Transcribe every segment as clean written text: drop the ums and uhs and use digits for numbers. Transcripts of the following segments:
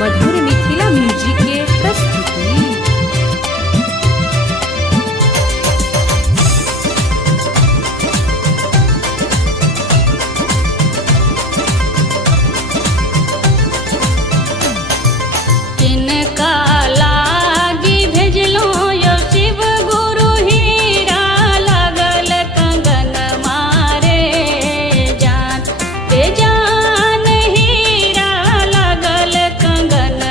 मधुर मिथिला म्यूजिक के प्रस्तुति। कंगन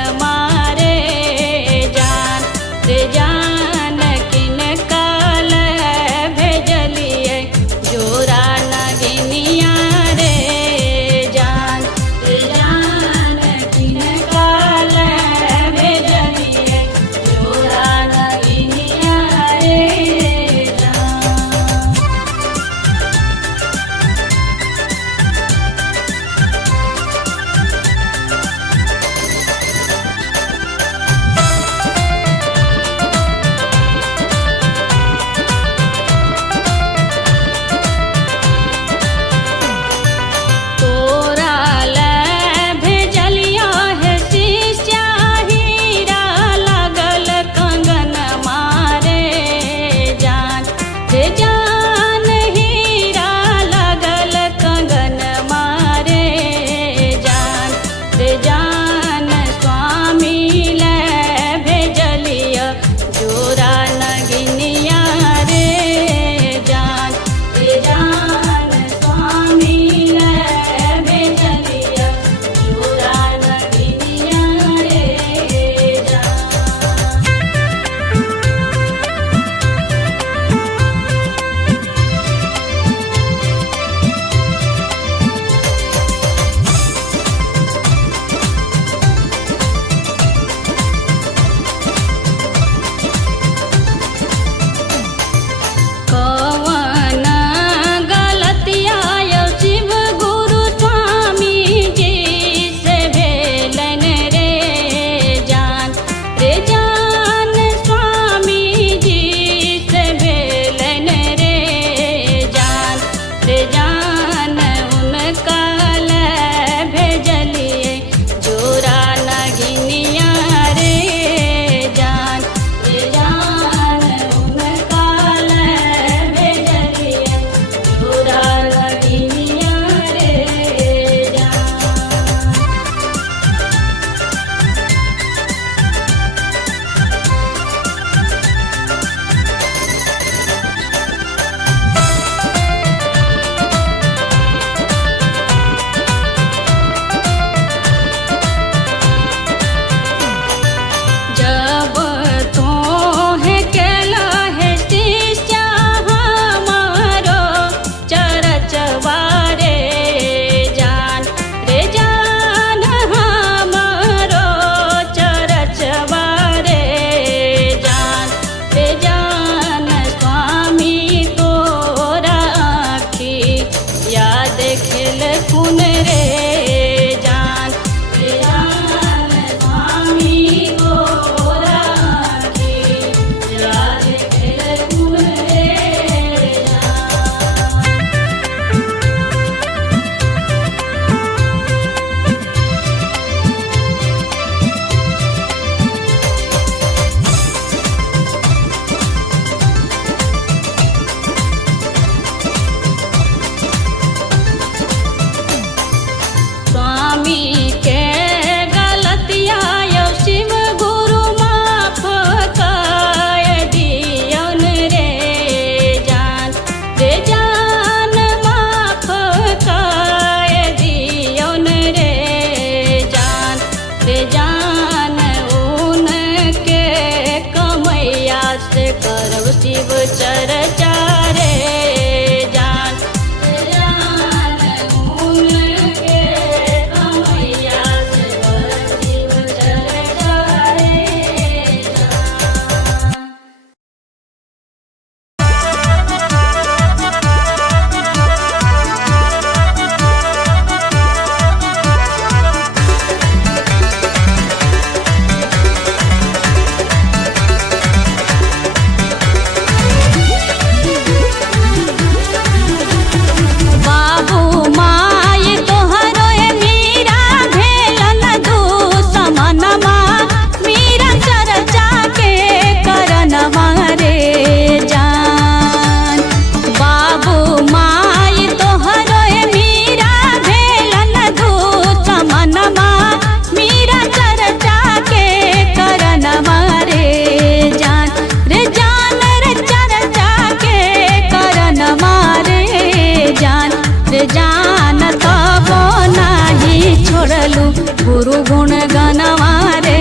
छोड़लू गुरु गुण गनवा रे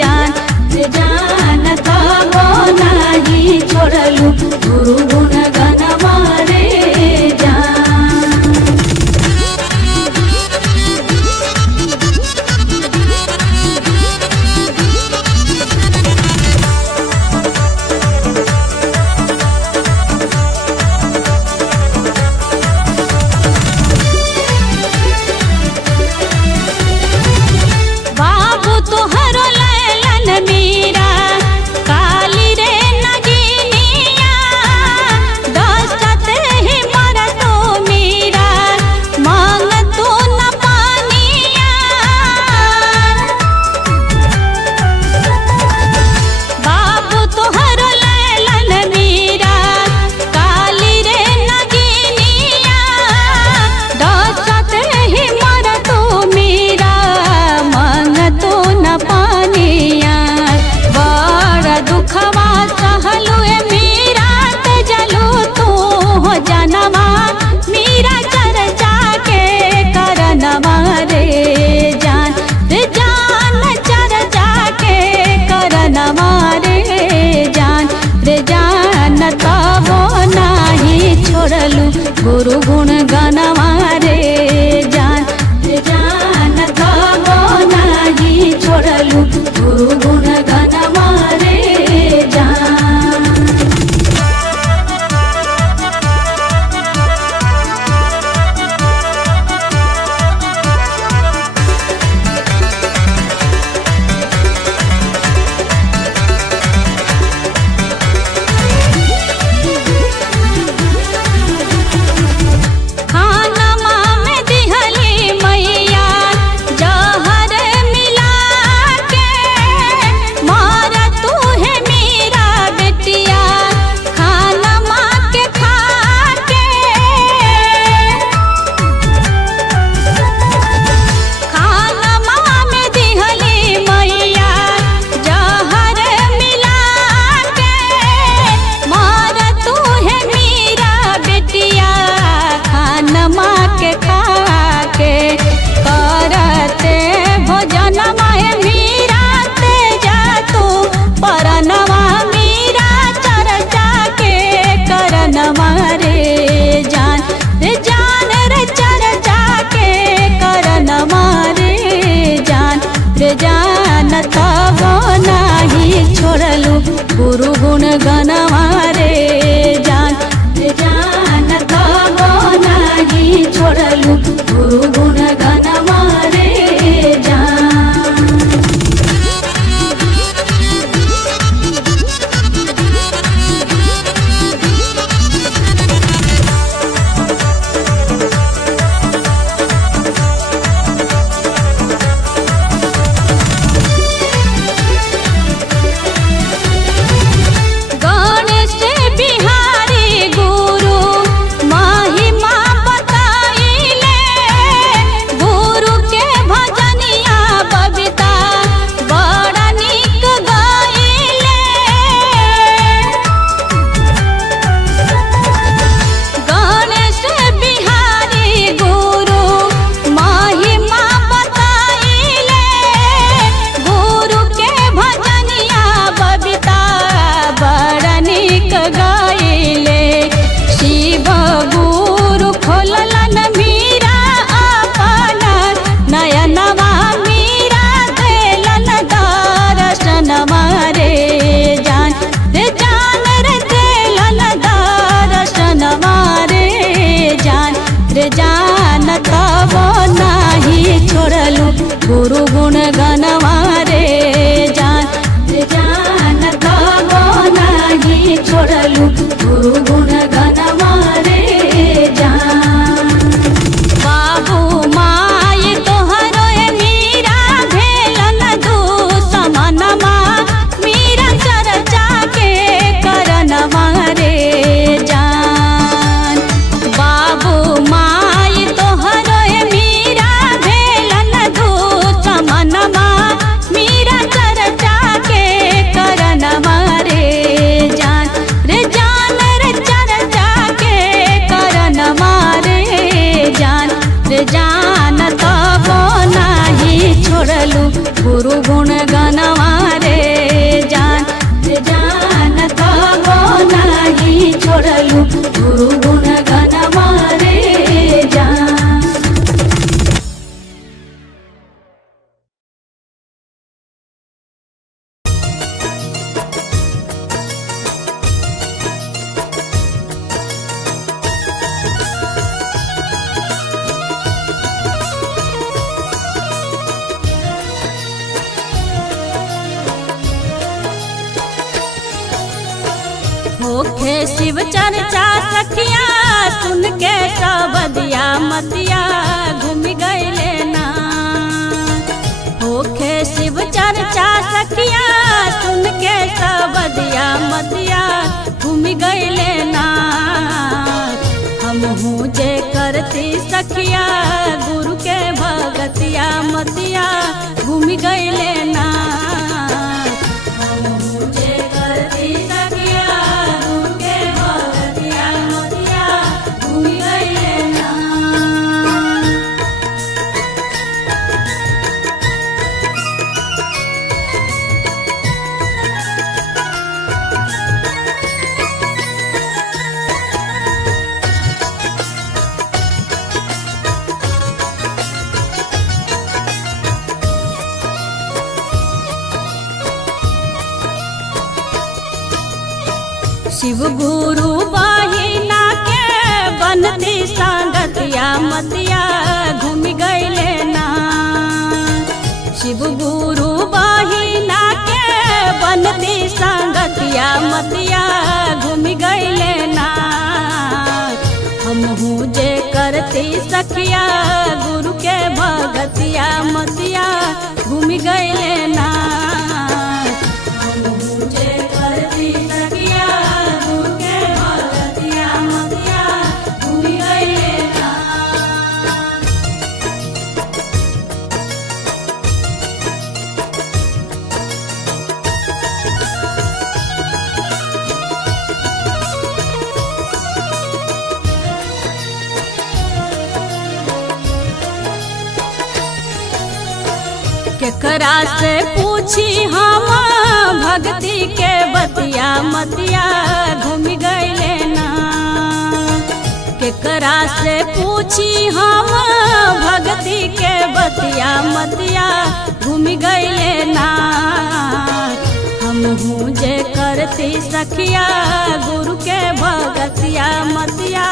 जान जान तबो नाही छोड़लू गुरु गुण गनवा रे जान। बाबू तोहरो लैलन मीरा काली रे नगिनिया दशरथ ही मरतो मीरा मांग तू न पानिया। बाबू तोहरो लैलन मीरा काली रे नगिनिया दशरथ ही मरतो मीरा मांग तू न पानिया। बड़ दुखवा सहलू मीरा ते जलू तू हो जनवा मीरा चर्चा के करनवा रे जान जान चर्चा के करनवा रे जान तबो नाही छोड़लू गुरु गुण गनवा रे जान तबो नाही छोड़लू गुरु गुण गनवा रे जान। खानमा में दिहली मैया जहर मिला के मार तू है मीरा बेटिया खानमा के खा के। खानमा में दिहली मैया जहर मिला के मार तू है मीरा बेटिया खानमा के खा के। करते भोजन माए मीरा ते जा तू परनवा मीरा चर्चा के करनवा रे जान रे चर्चा के करनवा रे जान तबो नाही छोड़लू गुरु गुण गनवा रे जान तबो नाही छोड़लू गुरु गुण गनवा रे जान। शिव चर्चा सखिया सुन के सबदिया मतिया घूम गईले ना। होखे शिव चर्चा सखिया सुन के सबदिया मतिया घूम गईले ना। हमहू जे करती सखिया गुरु के भगतिया मतिया घूम गईले ना। हमहू जे करती सखिया गुरु के भगतिया मतिया घूम गईले ना। शिव गुरु बहिना के बनती संगतिया मतिया घूम गईले ना। शिव गुरु बहिना के बनती संगतिया मतिया घूम गईले ना। हमहू जे करती सखिया गुरु के भगतिया मतिया घूम गईले ना। हमहू जे करती सखिया गुरु के भगतिया मतिया घूम गईले ना। केकरा से पूछी हम भक्ति के बतिया मतिया घूम गईले ना। केकरा से पूछी हम भक्ति के बतिया मतिया घूम गईले ना। हमहू जे करती सखिया गुरु के भगतिया मतिया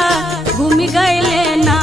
घूम गईले ना।